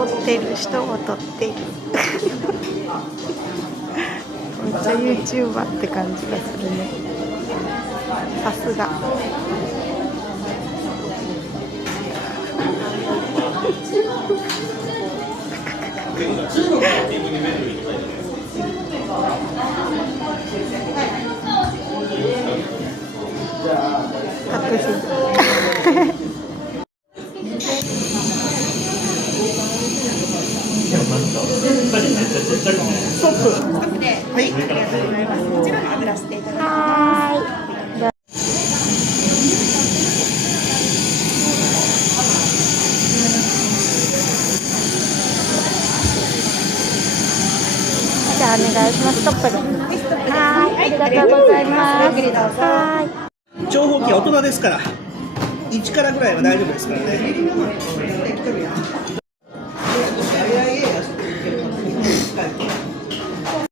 撮ってる人を撮っているめっちゃ YouTuber って感じがするね。さすが隠すストップ。はい、ありがとうございます。こちらの油捨ていただきます。じゃあお願いします。ストップで。はい、ありがとうございます。はい。長方形は大人ですから、1からぐらいは大丈夫ですからね。